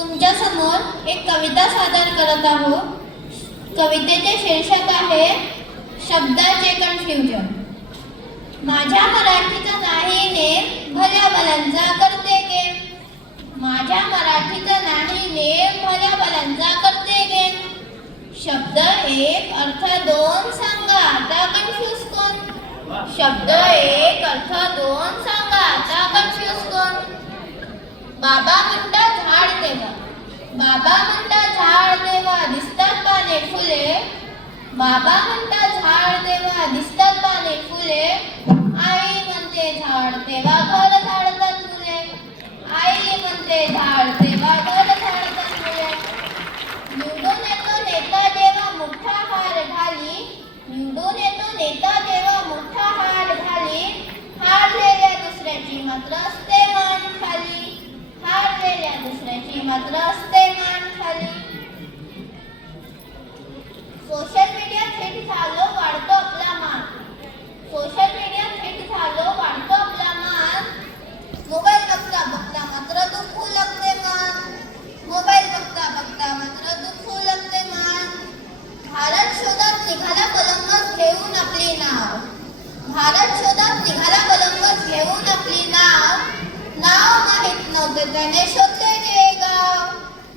तुमच्या समोर एक कविता सादर करत आहोत. कवितेचे शीर्षक आहे शब्दाचे कन्फ्युजन. माझ्या मराठीचा नाही नेम भल्या भल्यांचा करते गेम. माझ्या मराठीचा नाही नेम भल्या भल्यांचा करते गेम. शब्द एक अर्थ दोन सांगा आता कन्फ्यूज कोण. शब्द एक अर्थ दोन सांगा आता कन्फ्यूज कोण. बाबा म्हणतात झाड तेव्हा, बाबा म्हणतात झाड तेव्हा दिसतात पाने फुले. बाबा म्हणतात झाड तेव्हा दिसतात पाने फुले. आई म्हणते झाड तेव्हा घर झाडतात फुले. आई म्हणते झाड तेव्हा घर झाडतात फुले. निवडून येतो नेता जेव्हा मोठा हार घाली. निवडून येतो नेता जेव्हा मोठा हार घाली. हारलेल्या दुसऱ्याची मात्र असते मान खाली. हारलेल्या दुसऱ्याची मात्र असते मान खाली. सोशल मीडिया हिट झालो वाढतो आपला मान. सोशल मीडिया हिट झालो वाढतो आपला मान. मोबाईल बघता बघता मात्र दुखू लागते मान. मोबाईल बघता बघता मात्र दुखू लागते मान. भारत शोधात निघाला कलंगच घेऊन आपली नाव. भारत शोधात निघाला कलंगच घेऊन आपली नाव. नाव माहित नव्हते त्याने शोधले जे गाव.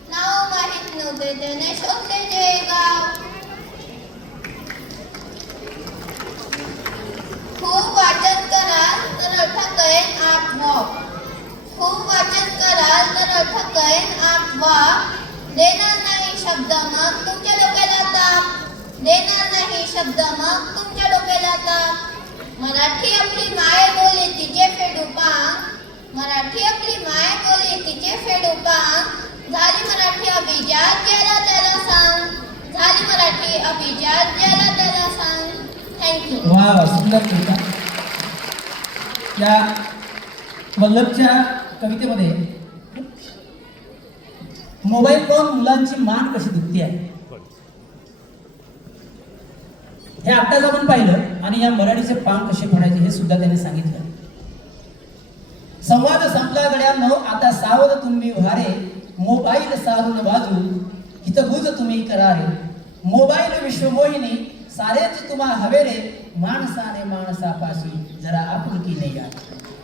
नाव माहित नव्हते त्याने शोधले जे गाव. खूप वाचन कराल तर अठकैन आपोआप. खूप वाचन कराल तर अठकैन आपोआप. देणार नाही शब्द मग तुमच्या डोक्याला ताप. देणार नाही शब्द मग तुमच्या डोक्याला ताप. मराठी आपली माय बोली तिचे फेडू पांग. मराठी आपली माय बोली तिचे फेडू पांग. झाली मराठी अभिजात ज्याला त्याला सांग. झाली मराठी अभिजात ज्याला त्याला सांग. थँक्यू. वा वा, सुंदर कविता. या वल्लभच्या कवितेमध्ये मोबाईल पाहून मुलांची मान कशी दुखती आहे हे आत्ताच आपण पाहिलं. आणि या मराठीचे पान कसे फोडायचे हे सुद्धा त्यांनी सांगितलं. संवाद संपला गड्यांनो आता सावध तुम्ही व्हारे. मोबाईल सारून बाजू हित गुज तुम्ही करारे. मोबाईल विश्वमोहिनी सारेच तुम्हा हवे रे. माणसाने माणसापाशी जरा आपुलकीने या.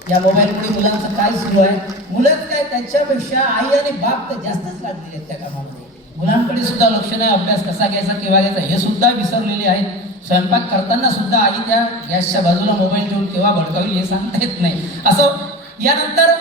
या मोबाईलमुळे मुलांचं काय सुरू आहे. मुलं काय त्यांच्यापेक्षा आई आणि बाप तर जास्तच लागलेले आहेत त्या कामामध्ये. मुलांकडे सुद्धा लक्ष नाही. अभ्यास कसा घ्यायचा केव्हा घ्यायचा हे सुद्धा विसरलेले आहेत. स्वयंपाक करताना सुद्धा आई त्या गॅसच्या बाजूला मोबाईल ठेवून केव्हा भडकावी हे सांगता येत नाही. असं यानंतर